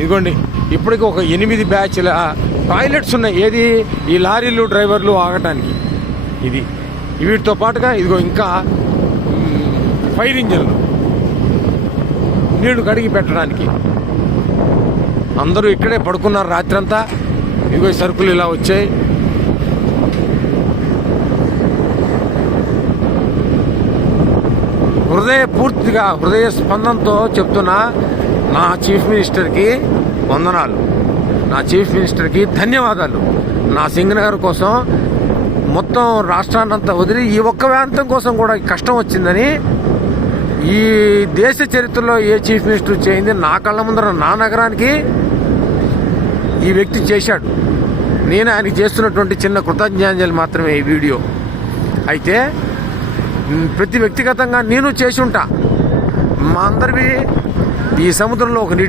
ఇదిగోండి ఇప్పటికి ఒక 8 బ్యాచ్ల టాయిలెట్స్ ఉన్నాయి. ఏది ఈ లారీలు డ్రైవర్లు ఆగటానికి. ఇది వీటితో పాటుగా ఇదిగో ఇంకా ఫైర్ ఇంజన్లు నీళ్లు కడిగి పెట్టడానికి. అందరూ ఇక్కడే పడుకున్నారు రాత్రంతా. ఇదిగో సరుకులు ఇలా వచ్చాయి. పూర్తిగా హృదయ స్పందనతో చెప్తున్నా, నా చీఫ్ మినిస్టర్కి వందనాలు, నా చీఫ్ మినిస్టర్కి ధన్యవాదాలు. నా సింగనగర్ కోసం మొత్తం రాష్ట్రాన్నంతా వదిలి ఈ ఒక్క ప్రాంతం కోసం కూడా కష్టం వచ్చిందని ఈ దేశ చరిత్రలో ఏ చీఫ్ మినిస్టర్ చేయింది నా కళ్ళ ముందర నా నగరానికి ఈ వ్యక్తి చేశాడు. నేను ఆయనకి చేస్తున్నటువంటి చిన్న కృతజ్ఞాంజలి మాత్రమే ఈ వీడియో. అయితే ప్రతి వ్యక్తిగతంగా నేను చేసి ఉంటా. మా అందరివి ఈ సముద్రంలో ఒక